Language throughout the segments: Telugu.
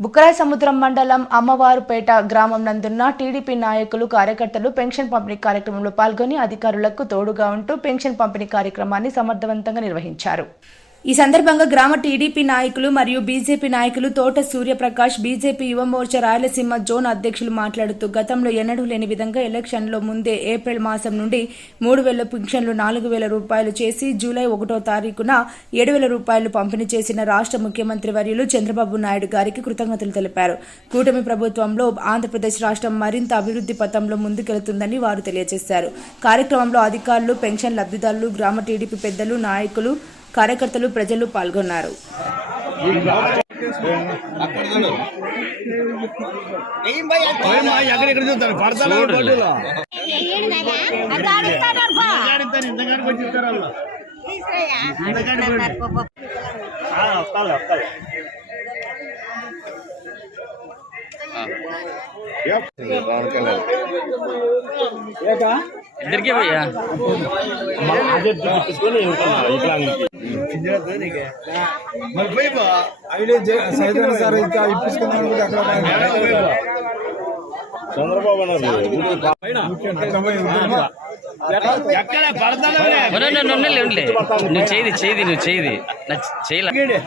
బుక్కరాయ సముద్రం మండలం అమ్మవారుపేట గ్రామం నందున్న టీడీపీ నాయకులు కార్యకర్తలు పెన్షన్ పంపిణీ కార్యక్రమంలో పాల్గొని అధికారులకు తోడుగా ఉంటూ పెన్షన్ పంపిణీ కార్యక్రమాన్ని సమర్థవంతంగా నిర్వహించారు. ఈ సందర్భంగా గ్రామ టీడీపీ నాయకులు మరియు బీజేపీ నాయకులు తోట సూర్యప్రకాష్ బీజేపీ యువ మోర్చా రాయలసీమ జోన్ అధ్యక్షులు మాట్లాడుతూ గతంలో ఎన్నడూ లేని విధంగా ఎలక్షన్లో ముందే ఏప్రిల్ మాసం నుండి మూడు వేల పింఛన్లు నాలుగు వేల రూపాయలు చేసి జూలై ఒకటో తారీఖున ఏడు వేల రూపాయలు పంపిణీ చేసిన రాష్ట్ర ముఖ్యమంత్రి వర్యులు చంద్రబాబు నాయుడు గారికి కృతజ్ఞతలు తెలిపారు. కూటమి ప్రభుత్వంలో ఆంధ్రప్రదేశ్ రాష్ట్రం మరింత అభివృద్ధి పథంలో ముందుకెళ్తుందని వారు తెలియజేశారు. కార్యక్రమంలో అధికారులు పెన్షన్ లబ్ధిదారులు గ్రామ టీడీపీ పెద్దలు నాయకులు కార్యకర్తలు ప్రజలు పాల్గొన్నారు. ఇద్దరికే పోయా? మరి పోయి బా. సైతం సార్ ఇంకా ఇప్పించుకున్నాను కూడా అక్కడ చంద్రబాబు ఎక్కడ పడతాను ఉండలే నువ్వు చేయి చేయి నువ్వు చేయి నా చేయలే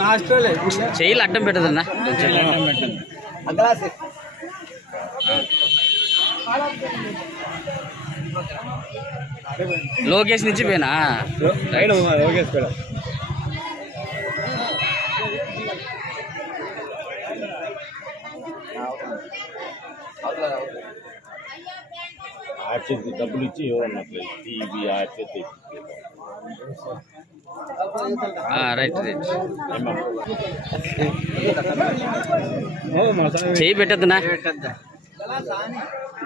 లాస్ట్లే చేయలు అడ్డం పెట్టదన్నా లోకేష్ నుంచి పోయినా? డబ్బులు ఇచ్చి టీవీ ఆర్చేతి రైట్ రైట్. చేయి పెట్టద్దునా?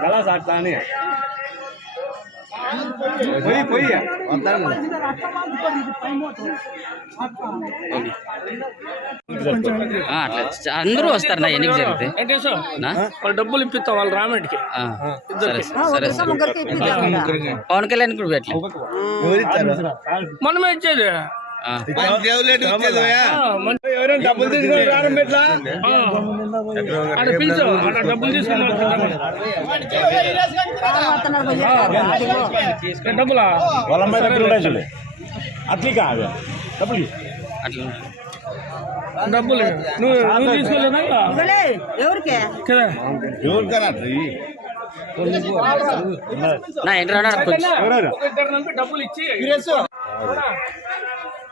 గలాస్ అట్లా అని పోయి పోయి. అందరూ వస్తారు నా ఎన్నిక జరిగితే. నా? వాళ్ళు డబ్బులు ఇప్పిస్తాం వాళ్ళు రామెట్కి సరే పవన్ కళ్యాణ్ కూడా పెట్టలే. మనమే ఇచ్చేది. ఎవరైనా డబ్బులు తీసుకొని రావడం ఎట్లా? పిలిచు ఆడ డబ్బులు తీసుకుని డబ్బులా? అట్లీ కాదు. డబ్బులు. అట్లా. డబ్బులు నువ్వు నువ్వు తీసుకోలేదా? ఎవరికి? కదా. ఎవరికైనా డబ్బులు ఇచ్చి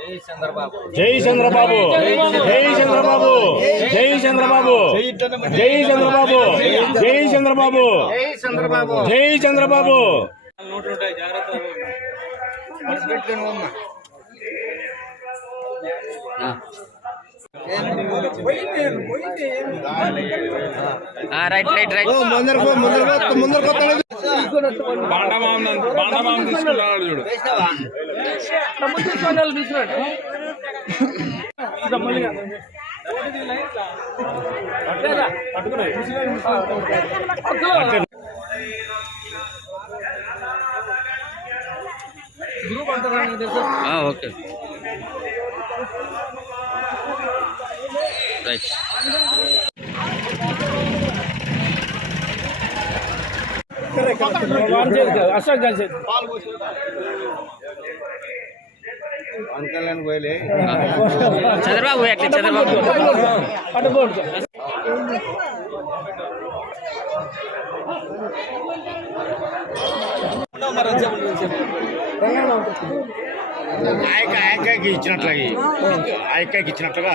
జ- జై చంద్రబాబు. జై చంద్రబాబు. జై చంద్రబాబు. జై చంద్రబాబు. జై చంద్రబాబు. జై చంద్రబాబు. Right right right. బాండమామ తీసుకున్నాడు చూడు డబ్బులు తీసుకున్నాడు ఓకే. రైట్ వాన్ చేతి కాదు, అశోక్ గారి చేతి. చంద్రబాబు ఎట్లా చంద్రబాబు అటు పోడు. ఆయక ఆయకకి ఇచ్చినట్లుగా ఆయకకి ఇచ్చినట్లుగా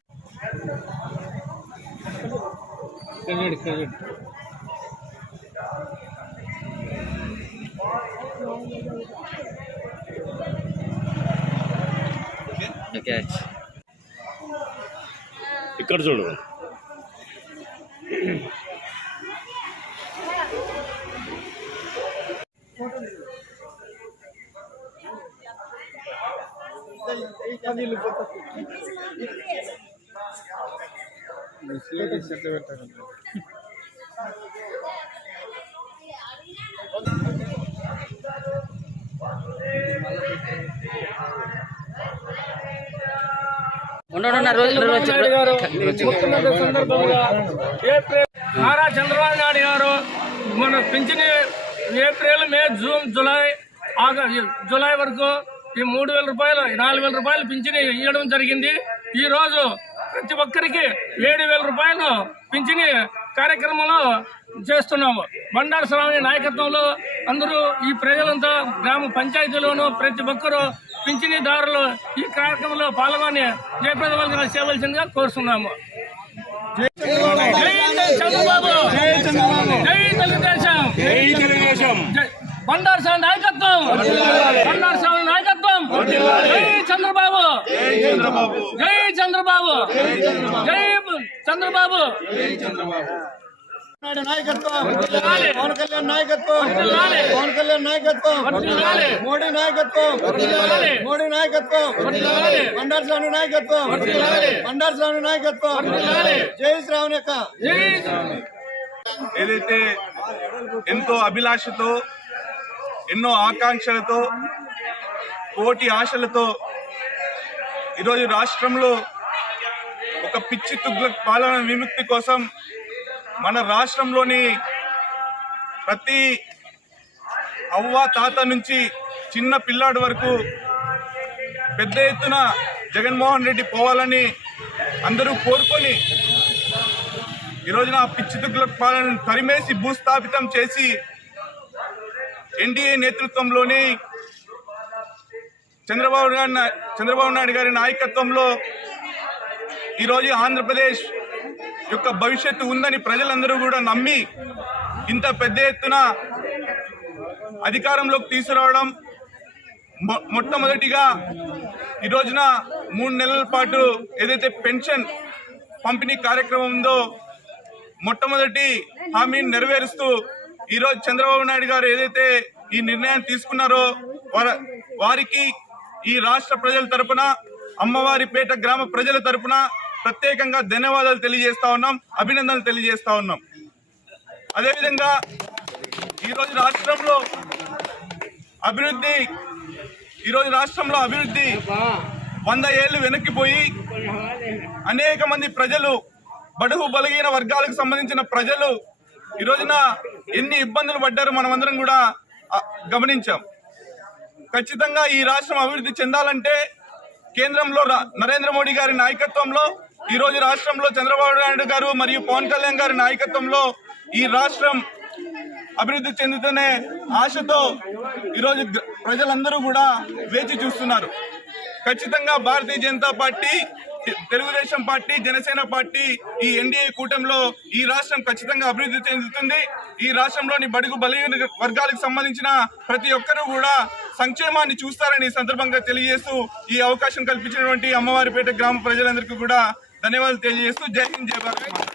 ఉండాలి. వాళ్ళు వేసుకోలేదు ఓకేమా ఓకే ఇక్కడ చూడు ఉండడు రోజు రోజు నారా చంద్రబాబు నాయుడు గారు మన పింఛని ఏప్రిల్ మే జూన్ జూలై ఆగ జూలై వరకు ఈ మూడు వేల రూపాయలు నాలుగు వేల రూపాయలు పింఛని ఇవ్వడం జరిగింది. ఈ రోజు ప్రతి ఒక్కరికి ఏడు వేల రూపాయలు పింఛని కార్యక్రమంలో చేస్తున్నాము. బండారు స్వామి నాయకత్వంలో అందరూ ఈ ప్రజలంతా గ్రామ పంచాయతీలోను ప్రతి ఒక్కరూ పింఛనీదారులు ఈ కార్యక్రమంలో పాల్గొని జయప్రదవంగా చేయవలసిందిగా కోరుతున్నాము. చంద్రబాబు. జై తెలుగుదేశం. బండారు స్వామి నాయకత్వం. బండారు స్వామి నాయకత్వం. చంద్రబాబు. జై చంద్రబాబు. జై చంద్రబాబు. నాయకత్వం. పవన్ కళ్యాణ్ నాయకత్వం. పవన్ కళ్యాణ్ నాయకత్వం. మోడీ నాయకత్వం. మోడీ నాయకత్వం. బండారు స్వామి నాయకత్వం. బండారు స్వామి నాయకత్వం. జై శ్రావణ యొక్క జై ఏదైతే ఎంతో అభిలాషతో ఎన్నో ఆకాంక్షలతో కోటి ఆశలతో ఈరోజు రాష్ట్రంలో ఒక పిచ్చి తుగ్లక్ పాలన విముక్తి కోసం మన రాష్ట్రంలోని ప్రతి అవ్వ తాత నుంచి చిన్న పిల్లాడి వరకు పెద్ద ఎత్తున జగన్మోహన్ రెడ్డి పోవాలని అందరూ కోరుకొని ఈరోజున ఆ పిచ్చి తుగ్లక్ పాలనను తరిమేసి భూస్థాపితం చేసి ఎన్డీఏ నేతృత్వంలోని చంద్రబాబు గారి చంద్రబాబు నాయుడు గారి నాయకత్వంలో ఈరోజు ఆంధ్రప్రదేశ్ యొక్క భవిష్యత్తు ఉందని ప్రజలందరూ కూడా నమ్మి ఇంత పెద్ద ఎత్తున అధికారంలోకి తీసుకురావడం మొట్టమొదటిగా ఈ రోజున మూడు నెలల పాటు ఏదైతే పెన్షన్ పంపిణీ కార్యక్రమం ఉందో మొట్టమొదటి హామీని నెరవేరుస్తూ ఈరోజు చంద్రబాబు నాయుడు గారు ఏదైతే ఈ నిర్ణయం తీసుకున్నారో వారికి ఈ రాష్ట్ర ప్రజల తరపున అమ్మవారిపేట గ్రామ ప్రజల తరపున ప్రత్యేకంగా ధన్యవాదాలు తెలియజేస్తా ఉన్నాం అభినందనలు తెలియజేస్తా ఉన్నాం. అదేవిధంగా ఈరోజు రాష్ట్రంలో అభివృద్ధి ఈరోజు రాష్ట్రంలో అభివృద్ధి వంద ఏళ్ళు వెనక్కిపోయి అనేక మంది ప్రజలు బడుగు బలహీన వర్గాలకు సంబంధించిన ప్రజలు ఈ రోజున ఎన్ని ఇబ్బందులు పడ్డారు మనమందరం కూడా గమనించాం. ఖచ్చితంగా ఈ రాష్ట్రం అభివృద్ధి చెందాలంటే కేంద్రంలో రా- నరేంద్ర మోడీ గారి నాయకత్వంలో ఈ రోజు రాష్ట్రంలో చంద్రబాబు నాయుడు గారు మరియు పవన్ కళ్యాణ్ గారి నాయకత్వంలో ఈ రాష్ట్రం అభివృద్ధి చెందుతూనే ఆశతో ఈరోజు ప్రజలందరూ కూడా వేచి చూస్తున్నారు. ఖచ్చితంగా Bharatiya Janata party Telugu Desam party Janasena party ఈ ఎన్డీఏ కూటమిలో ఈ రాష్ట్రం ఖచ్చితంగా అభివృద్ధి చెందుతుంది. ఈ రాష్ట్రంలోని బడుగు బలహీన వర్గాలకు సంబంధించిన ప్రతి ఒక్కరూ కూడా సంక్షేమాన్ని చూస్తారని సందర్భంగా తెలియజేస్తూ ఈ అవకాశం కల్పించినటువంటి అమ్మవారిపేట గ్రామ ప్రజలందరికీ కూడా ధన్యవాదాలు తెలియజేస్తూ జై హింద్ జై భారత్.